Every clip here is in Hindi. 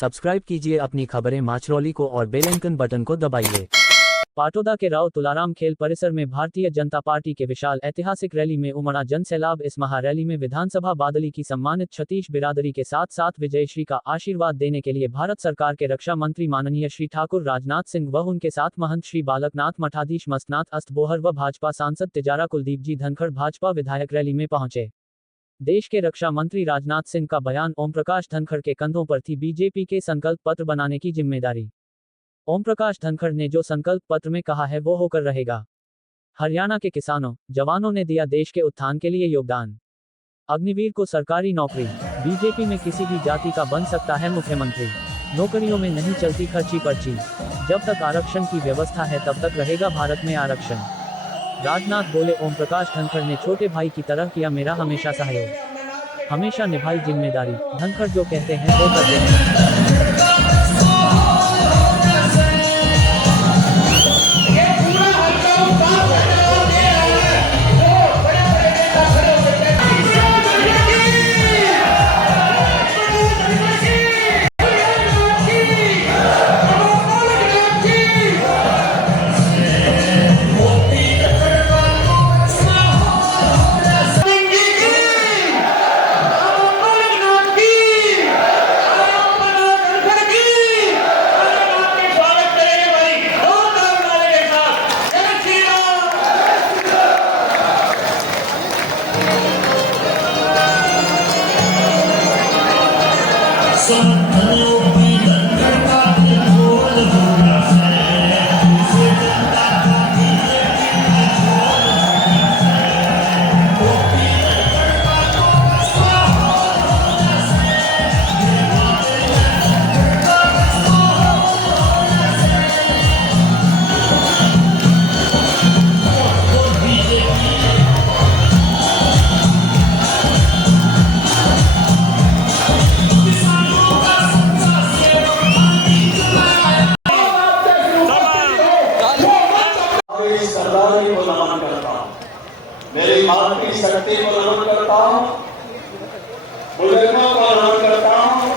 सब्सक्राइब कीजिए अपनी खबरें माचरौली को और बेल आइकन बटन को दबाइए। पाटोदा के राव तुलाराम खेल परिसर में भारतीय जनता पार्टी के विशाल ऐतिहासिक रैली में उमड़ा जन सैलाब। इस महारैली में विधानसभा बादली की सम्मानित छत्तीस बिरादरी के साथ साथ विजयश्री का आशीर्वाद देने के लिए भारत सरकार के रक्षा मंत्री माननीय श्री ठाकुर राजनाथ सिंह व उनके साथ महंत श्री बालकनाथ मठाधीश मस्तनाथ अस्तबोहर व भाजपा सांसद तिजारा कुलदीप जी धनखड़ भाजपा विधायक रैली में पहुंचे। देश के रक्षा मंत्री राजनाथ सिंह का बयान। ओम प्रकाश धनखड़ के कंधों पर थी बीजेपी के संकल्प पत्र बनाने की जिम्मेदारी। ओम प्रकाश धनखड़ ने जो संकल्प पत्र में कहा है वो होकर रहेगा। हरियाणा के किसानों जवानों ने दिया देश के उत्थान के लिए योगदान। अग्निवीर को सरकारी नौकरी। बीजेपी में किसी भी जाति का बन सकता है मुख्यमंत्री। नौकरियों में नहीं चलती खर्ची पर्ची। जब तक आरक्षण की व्यवस्था है तब तक रहेगा भारत में आरक्षण। राजनाथ बोले। ओम प्रकाश धनखड़ ने छोटे भाई की तरह किया मेरा हमेशा सहयोग, हमेशा निभाई जिम्मेदारी। धनखड़ जो कहते हैं वो करते हैं। को नमन करता हूँ, मेरी मातृशक्ति को नमन करता हूँ, बुजुर्गों को नमन करता हूँ,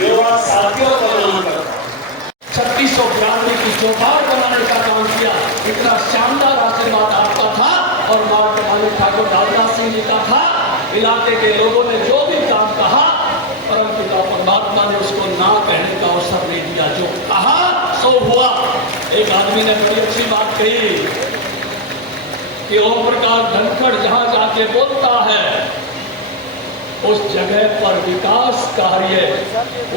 युवा साथियों को नमन करता हूँ। 3692 की चौपाल बनाने का काम किया। इतना शानदार आशीर्वाद आपका था और माननीय ठाकुर राजनाथ सिंह जी का था। इलाके के लोगों ने जो भी काम कहा परंतु परमात्मा ने उसको ना कहने का अवसर नहीं दिया। जो कहा सो हुआ। एक आदमी ने बड़ी अच्छी बात कही कि ओम प्रकाश धनखड़ जहां जाके बोलता है उस जगह पर विकास कार्य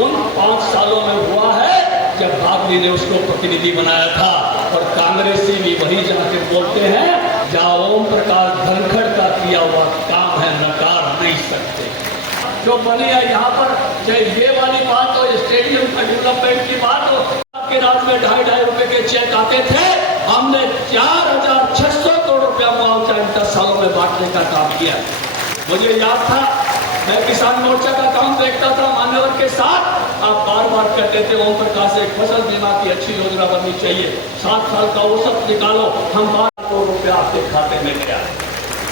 उन 5 सालों में हुआ है जब बादली ने उसको प्रतिनिधि बनाया था। और कांग्रेसी भी वही जाके बोलते हैं जहां ओम प्रकाश धनखड़ का किया हुआ काम है नकार नहीं सकते। जो बनी है यहाँ पर, चाहे ये वाली बात हो, स्टेडियम का डेवलपमेंट की बात हो, आपके राज में 2.5 रुपए के चेक आते थे। हमने 4600 करोड़ रुपया मुआवजा इन 10 सालों में बांटने का काम किया। मुझे याद था, मैं किसान मोर्चा का काम देखता था मान्यवर के साथ। आप बार बार कहते थे ओम प्रकाश एक फसल बीमा की अच्छी योजना बननी चाहिए, 7 साल का औसत निकालो। हम 12 करोड़ रुपया आपके खाते में गया है।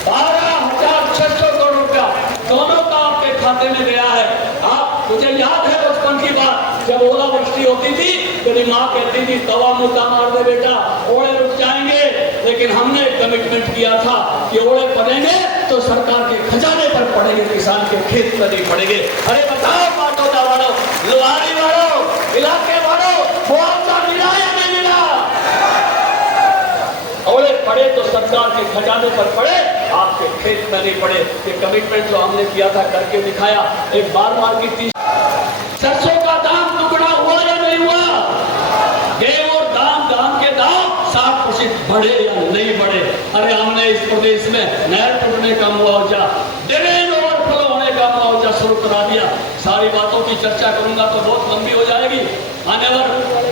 12,600 करोड़ रुपया दोनों का आपके खाते में गया है। आप, मुझे याद है बचपन की बात, जब ओलावृष्टि होती थी मेरी माँ कहती थी तवा मुद्दा मार दे बेटा, ओले रुक जाएंगे। लेकिन हमने कमिटमेंट किया था कि ओले पड़ेंगे तो सरकार के खजाने पर पड़ेंगे, किसान के खेत में नहीं पड़ेंगे। अरे बताओ पाटोदा वालों, लोहारी वालों, इलाके वालों, मुआवजा मिला या नहीं मिला? ओले पड़े तो सरकार के खजाने पर पड़े, आपके खेत में नहीं पड़े। ये कमिटमेंट जो हमने किया था करके दिखाया। एक बार की सरसों का दाम दुगना हुआ या नहीं हुआ? गेहूं और धान के दाम 60% बढ़े या नहीं बढ़े? अरे हमने इस प्रदेश में नहर टूटने का मुआवजा, ड्रेन ओवरफ्लो होने का मुआवजा शुरू करा दिया। सारी बातों की चर्चा करूंगा तो बहुत लंबी हो जाएगी। मान्यवर,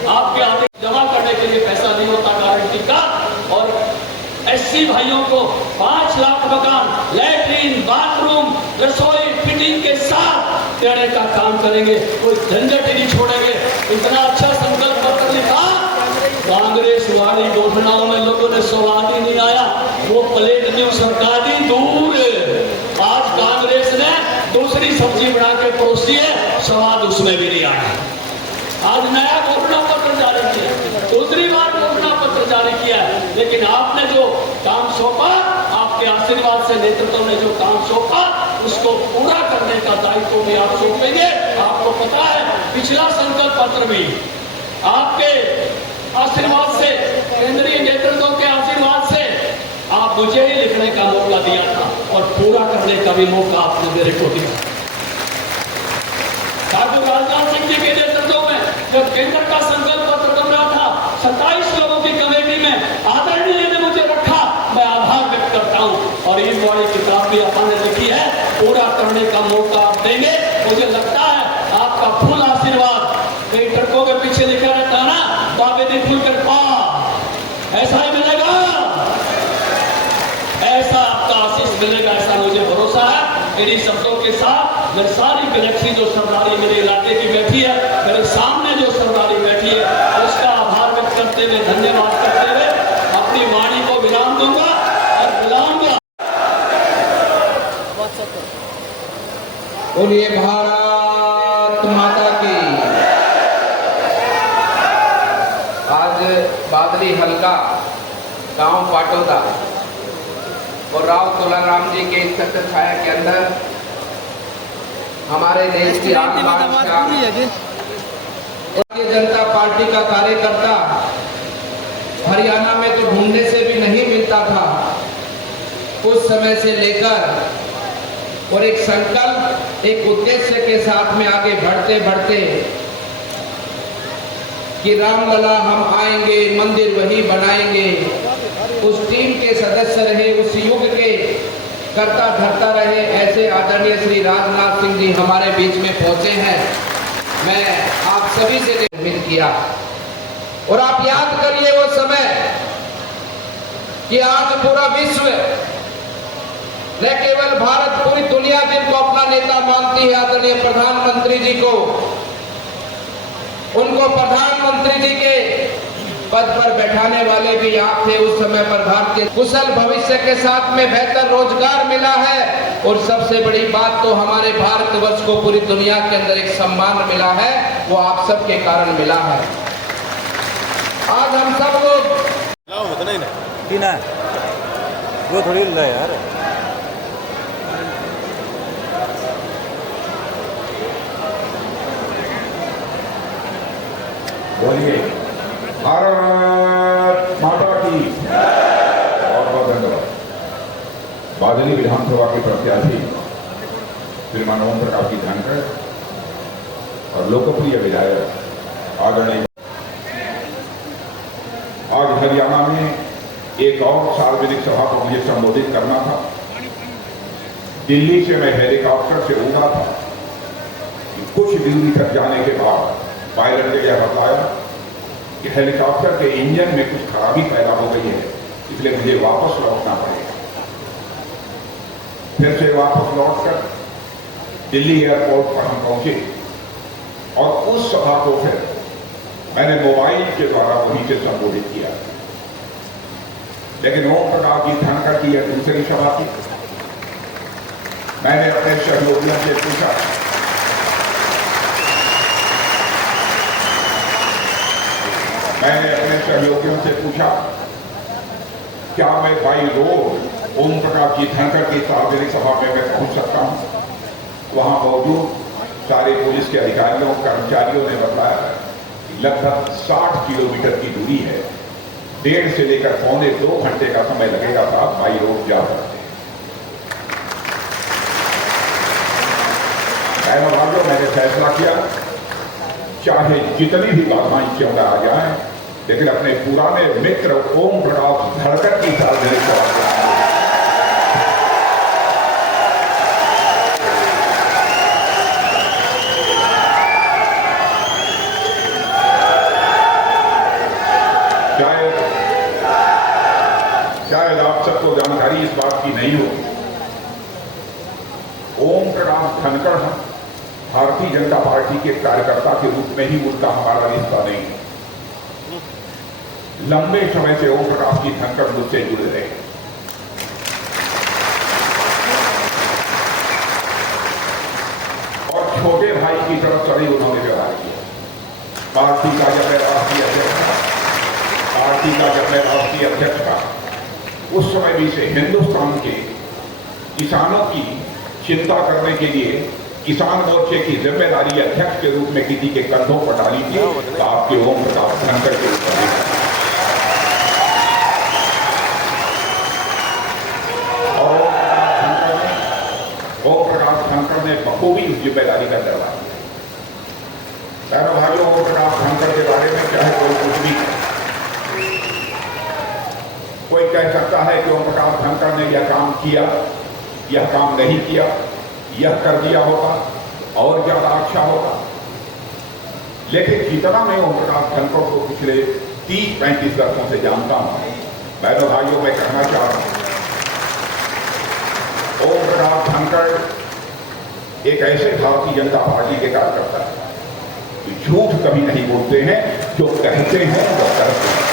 आपके आगे जमा करने के लिए पैसा नहीं होता गारंटी का। और एससी भाइयों को 5 लाख मकान, लैट्रीन, बाथरूम, रसोई फिटिंग के साथ देने का काम करेंगे। कोई झंझट ही नहीं छोड़ेंगे। इतना अच्छा संकल्प पत्र लिखा, कांग्रेस वाली घोषणाओं में लोगों ने स्वाद ही नहीं आया। वो प्लेट न्यूज सरकार दी दूर। आज कांग्रेस ने दूसरी सब्जी बना के परोसी है, स्वाद उसमें भी नहीं आया। आज नया घोषणा पत्र जारी किया, दूसरी बार घोषणा पत्र जारी किया है, लेकिन आपने जो काम सौंपा, आपके आशीर्वाद से नेतृत्व ने जो काम सौंपा, उसको पूरा करने का दायित्व भी आप सौंपेंगे। आपको पता है पिछला संकल्प पत्र भी आपके आशीर्वाद से, केंद्रीय नेतृत्व के आशीर्वाद से आप मुझे ही लिखने का मौका दिया था और पूरा करने का भी मौका आपने मेरे को दिया। ठाकुर राजनाथ सिंह जी के नेतृत्व में जब केंद्र का संकल्प पत्र बन रहा था, 27 लोगों की कमेटी में आदरणीय ने मुझे रखा, मैं आभार व्यक्त करता हूं। और ये बड़ी किताब भी आपने लिखी है, पूरा करने का मौका आप देंगे। मुझे लगता है आपका फुल आशीर्वाद, कई ट्रकों के पीछे लिखा रहता है ना, बाबे ने फुल कर पा, ऐसा ही मिलेगा, ऐसा आपका आशीष मिलेगा, ऐसा मुझे भरोसा है। मेरी शब्दों के साथ मेरी सारी गैलेक्सी जो सरदारी मेरे इलाके की बैठी है, मेरे सामने जो सरदारी बैठी है, उसका आभार व्यक्त करते हुए, धन्यवाद करते हुए अपनी वाणी को विराम दूंगा और बुलाऊंगा। बोलिए भारत माता की। आज बादली हल्का गांव पाटोदा और राव तुलाराम जी के छत्र छाया के अंदर हमारे देश की भारतीय जनता पार्टी का कार्यकर्ता हरियाणा में तो ढूंढने से भी नहीं मिलता था, कुछ समय से लेकर और एक संकल्प, एक उद्देश्य के साथ में आगे बढ़ते बढ़ते कि रामलला हम आएंगे, मंदिर वही बनाएंगे, उस टीम के सदस्य रहे, उस युग के करता धरता रहे, ऐसे आदरणीय श्री राजनाथ सिंह जी हमारे बीच में पहुंचे हैं। मैं आप सभी से उम्मीद किया और आप याद करिए वो समय कि आज पूरा विश्व, न केवल भारत, पूरी दुनिया जिनको अपना नेता मानती है, आदरणीय प्रधानमंत्री जी को, उनको प्रधानमंत्री जी के पद पर बैठाने वाले भी आप थे उस समय पर। भारतीय कुशल भविष्य के साथ में बेहतर रोजगार मिला है और सबसे बड़ी बात तो हमारे भारतवर्ष को पूरी दुनिया के अंदर एक सम्मान मिला है, वो आप सबके कारण मिला है। आज हम सब लोग वो थोड़ी यार बोलिए भारत माता की। बहुत बहुत धन्यवाद। बादली विधानसभा के प्रत्याशी श्रीमान ओम प्रकाश जी धनखड़ और लोकप्रिय विधायक आदरणीय, आज हरियाणा में एक और सार्वजनिक सभा को मुझे संबोधित करना था। दिल्ली से मैं हेलीकॉप्टर से उड़ा था, कुछ दूरी तक जाने के बाद पायलट ने यह बताया कि हेलीकॉप्टर के इंजन में कुछ खराबी पैदा हो गई है, इसलिए मुझे वापस लौटना पड़ेगा। फिर से वापस लौटकर दिल्ली एयरपोर्ट पर हम पहुंचे और उस सभा को फिर मैंने मोबाइल के द्वारा वहीं से संबोधित किया। लेकिन ओम प्रकाश जी धनखड़ की यह दूसरी सभा थी। मैंने अपने सहयोगियों से पूछा, क्या मैं बाई रोड ओम प्रकाश जी धनखड़ की सार्वजनिक सभा में मैं पहुंच सकता हूं? वहां मौजूद सारे पुलिस के अधिकारियों कर्मचारियों ने बताया लगभग 60 किलोमीटर की दूरी है, 1.5 से लेकर पौने 2 घंटे का समय लगेगा, साहब बाई रोड जा सकते। मैंने फैसला किया, चाहे जितनी भी बाधाएं क्यों न आ जाए, लेकिन अपने पुराने मित्र ओम प्रकाश धनखड़ की सार्वजनिक सभा शायद आप सबको जानकारी इस बात की नहीं हो, ओम प्रकाश धनखड़ भारतीय जनता पार्टी के कार्यकर्ता के रूप में ही उनका हमारा रिश्ता नहीं है। लंबे समय से ओम प्रकाश जी धनखड़ मुझसे जुड़े रहे। छोटे भाई की तरफ सड़ी उन्होंने व्यवहार किया। पार्टी का जब मैं राष्ट्रीय अध्यक्ष था उस समय भी से हिंदुस्तान के किसानों की चिंता करने के लिए किसान मोर्चे की जिम्मेदारी अध्यक्ष के रूप में किसी के कंधों पर डाली थी तो आपके ओम प्रकाश धनखड़ के ऊपर। और ओम प्रकाश धनखड़ ने बखूबी इस जिम्मेदारी का निर्वाह किया। बहनों भाइयों, ओम प्रकाश धनखड़ के बारे में चाहे कोई कुछ भी कोई कह सकता है कि ओम प्रकाश धनखड़ ने यह काम किया, यह काम नहीं किया, यह कर दिया होगा और ज्यादा अच्छा होगा। लेकिन जितना मैं ओम प्रकाश धनखड़ को पिछले 30-35 वर्षों से जानता हूं, बहनों भाइयों, मैं कहना चाहता हूं ओम प्रकाश धनखड़ एक ऐसे भारतीय जनता पार्टी के कार्यकर्ता है जो झूठ कभी नहीं बोलते हैं, जो कहते हैं वो करते हैं।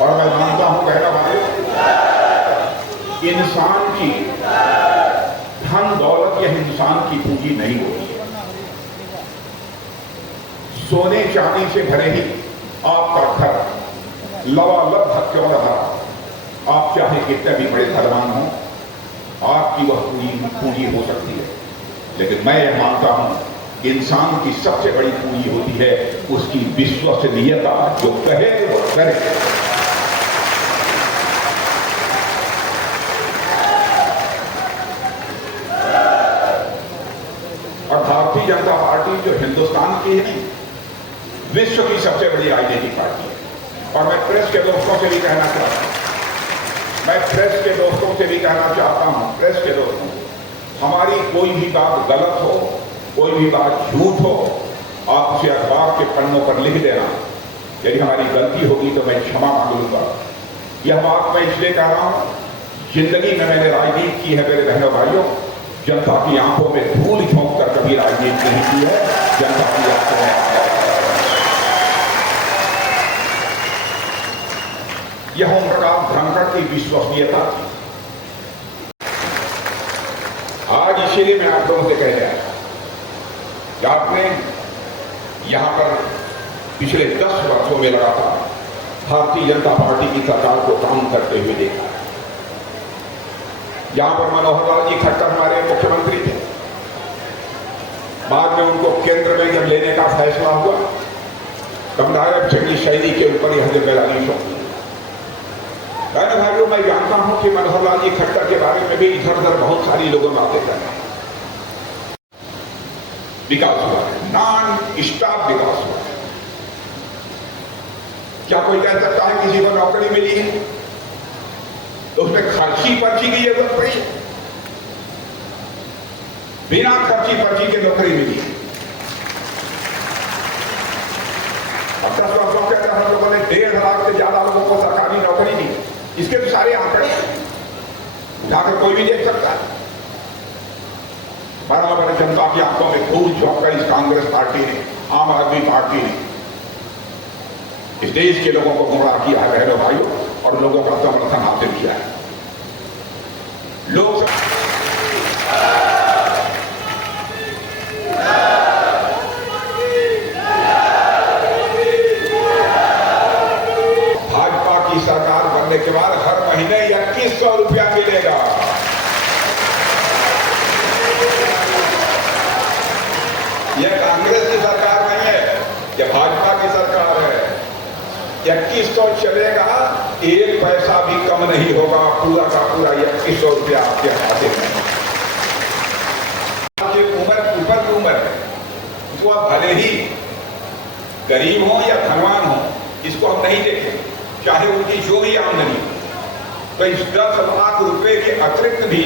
और मैं मानता हूं पहला बात, इंसान की धन दौलत या इंसान की पूंजी नहीं होती है। सोने चांदी से भरे ही आपका घर लबालब क्यों रहा, आप चाहे कितने भी बड़े धनवान हो, आपकी वह पूंजी हो सकती है। लेकिन मैं यह मानता हूं इंसान की सबसे बड़ी पूंजी होती है उसकी विश्वसनीयता, जो कहे वो करे। और भारतीय जनता पार्टी जो हिंदुस्तान की है, विश्व की सबसे बड़ी राजनीतिक पार्टी है। और मैं प्रेस के दोस्तों से भी कहना चाहता हूं, प्रेस के दोस्तों, हमारी कोई भी बात गलत हो, कोई भी बात झूठ हो, आप उसे अखबार के पन्नों पर लिख देना। यदि हमारी गलती होगी तो मैं क्षमा मांग लूंगा। यह बात मैं इसलिए कह रहा हूं, जिंदगी में मैंने राजनीति की है मेरे बहनों भाइयों, जनता की आंखों में धूल झोंक कर कभी राजनीति नहीं की है। जनता की आंखों में यह ओम प्रकाश धनखड़ की विश्वसनीयता थी। आज इसीलिए मैं आप लोगों से कह रहा कि आपने यहां पर पिछले 10 वर्षों में लगातार भारतीय जनता पार्टी की सरकार को काम करते हुए देखा है। यहां पर मनोहर लाल जी खट्टर हमारे मुख्यमंत्री थे, बाद में उनको केंद्र में जब लेने का फैसला हुआ तब नायब चंडी शैली के ऊपर यह जिम्मेदारी सौंपी। भाइयों, मैं जानता हूं कि मनोहर लाल जी खट्टर के बारे में भी इधर उधर बहुत सारी लोगों ने बातें कर रहे हैं। विकास हुआ है, नॉन स्टॉप विकास हुआ है। क्या कोई कह सकता है किसी को नौकरी मिली है तो उसमें खर्ची पर्ची की जरूरत पड़ी? बिना खर्ची पर्ची के नौकरी मिली है। अब 10 वर्षों के अंदर हम लोगों ने 1.5 लाख से ज्यादा लोगों को सरकारी नौकरी दी। इसके तो सारे आंकड़े उठाकर कोई भी देख सकता है। बराबर जनता की आंखों में धूल झोंक कर इस कांग्रेस पार्टी ने, आम आदमी पार्टी ने इस देश के लोगों को गुमराह किया है बहनों भाइयों, और लोगों का समर्थन हासिल किया है। लोग भाजपा की सरकार बनने के बाद हर महीने 2100 रुपया मिलेगा। यह कांग्रेस की सरकार नहीं है, यह भाजपा की सरकार है। 2100 चलेगा, 1 पैसा भी कम नहीं होगा, पूरा का पूरा 2100 रुपया आपके खाते में। ऊपर की उम्र है, इसको आप भले ही गरीब हो या धनवान हो, इसको हम नहीं देखें, चाहे उनकी जो भी आमदनी, तो इस 10 लाख रुपए के अतिरिक्त भी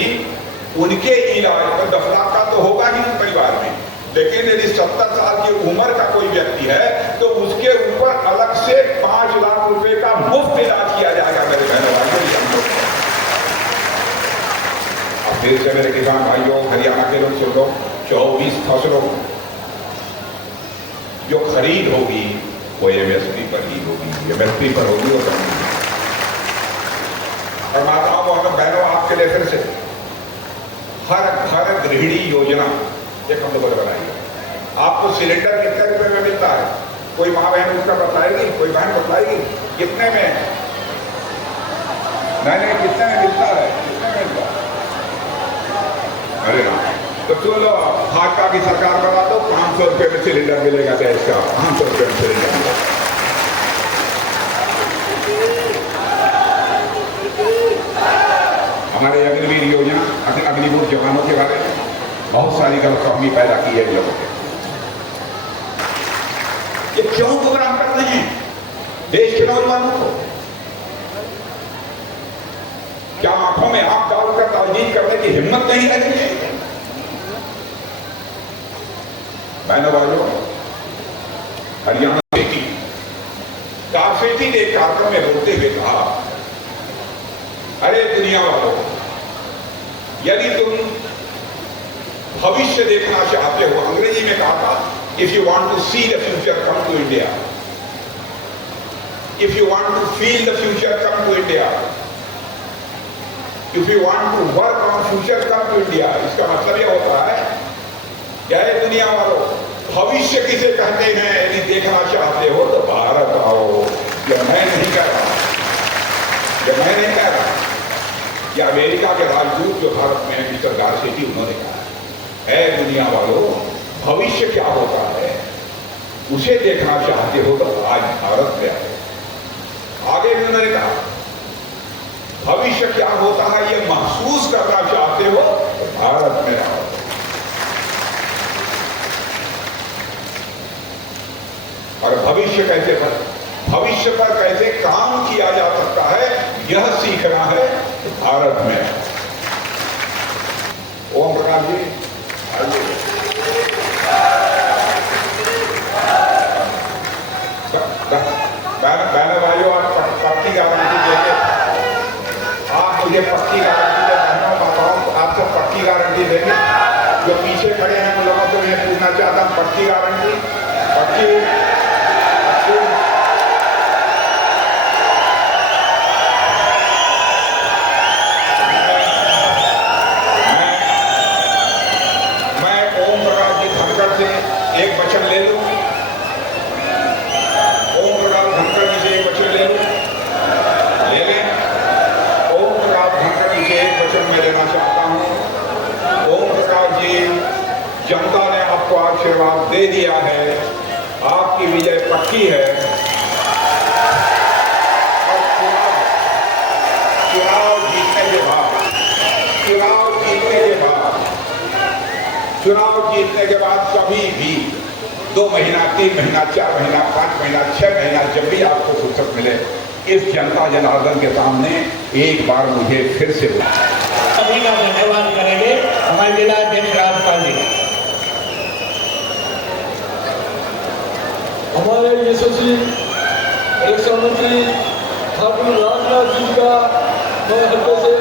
उनके इलाज पर 10 लाख का तो होगा ही उस परिवार में। लेकिन यदि 70 साल की उम्र का कोई व्यक्ति है तो उसके ऊपर अलग से 5 लाख रुपए का मुफ्त इलाज किया जाएगा मेरे बहनों भाइयों। अब फिर से मेरे किसान भाइयों, हरियाणा के लोग सुन लो, 24 फसलों जो खरीद होगी वो एमएसपी पर ही होगी, एमएसपी पर होगी वो करनी। और माताओं और बहनों, आपके लिए फिर से हर घर गृहिणी योजना एक हम लोगों ने बनाई है। आपको सिलेंडर कितने रुपए में मिलता है? कोई माँ बहन उसका बताएगी, कोई बहन बताएगी कितने में? नहीं, कितने में मिलता है? कितने में मिलता है? अरे ना, तो चलो भाजपा की सरकार बना दो, 500 रुपए में सिलेंडर मिलेगा गैस का, 500 रुपए में सिलेंडर मिलेगा। हमारे अग्निवीर योजना, अग्निवीर जवानों के बारे में बहुत सारी गलतफहमी पैदा की है लोगों के। ये क्यों गुमराह करते हैं देश के नौजवानों को? क्या आंखों में आंख डालकर तालदीद करने की हिम्मत नहीं रही है? बहनों भाइयों, हरियाणा बेटी काफेटी ने कार्यक्रम में बोलते हुए कहा, अरे दुनिया वालों, यदि तुम भविष्य देखना चाहते हो, अंग्रेजी में कहा था, if you want to see the future come to India, if you want to feel the future come to India, if you want to work on future come to India. इसका मतलब यह होता है, क्या है दुनिया वालों, भविष्य किसे कहते हैं? यदि देखना चाहते हो तो भारत आओ। यह मैं नहीं कह रहा, यह मैं नहीं कह रहा, यह अमेरिका के राजदूत जो भारत में है मिस्टर गारसेटी, उन्होंने कहा है दुनिया वालों, भविष्य क्या होता है उसे देखना चाहते हो तो आज भारत में आओ। आगे भी उन्होंने कहा, भविष्य क्या होता है ये महसूस करना चाहते हो तो भारत में आओ। और भविष्य पर कैसे काम किया जा सकता है यह सीखना है भारत में। ओम प्रकाश जी आइए। बहनों भाइयों, आप पक्की गारंटी देंगे? आप मुझे पक्की गारंटी दे, बहनों माताओं, आप सब पक्की गारंटी देंगे? जो पीछे खड़े हैं उन लोगों से मैं पूछना चाहता हूं, पक्की गारंटी? पक्की? एक वचन ले लूं, ओम प्रकाश धनखड़ जी से एक वचन ले लूं, ले लें। ओम प्रकाश धनखड़ जी से एक वचन मैं लेना चाहता हूं। ओम प्रकाश जी, जनता ने आपको आशीर्वाद दे दिया है, आपकी विजय पक्की है। और चुनाव जीतने के बाद कभी भी 2 महीना, 3 महीना, 4 महीना, 5 महीना, 6 महीना, जब भी आपको फुर्सत मिले, इस जनता जनार्दन के सामने एक बार मुझे फिर से सभी का धन्यवाद करेंगे हमारे जिला अध्यक्ष राजपाल जी। हमारे यशस्वी रक्षा मंत्री ठाकुर राजनाथ जी का मैं हल्के से